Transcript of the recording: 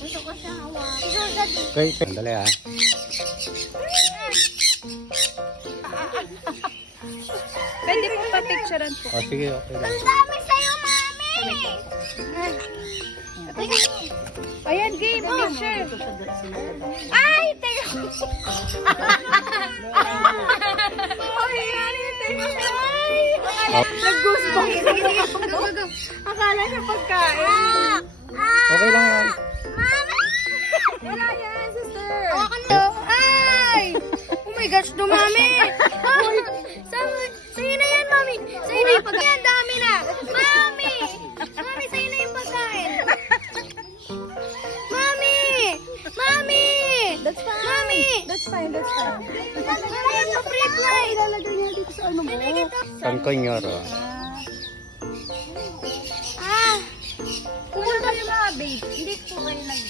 Gusto ko siya hawak. Kay, dali ah. Pwede po pa-picturean po. O sige, okay lang. Ang dami sa'yo, mami! Ayan, game. Picture. Ay, teka! Ayan, teka. Oh, Nag-goosebumps. Sige. Akala siya pagkain. okay lang yan. Mami! Wala yan, sister. Hawakan mo. Ay! Oh my gosh, dumami! Sa'yo na yan, mami! Sa'yo na yung pagkain. Ang dami na! Mami! Mami, sa'yo na yung pagkain! Mami! Mami! That's fine. Mami! That's fine, that's fine. Mami, yung pa-print na eh! Ilalagay niya dito sa ano mo. San Coñoro. Ah! Kung ano yung mga babe, hindi po kayo nag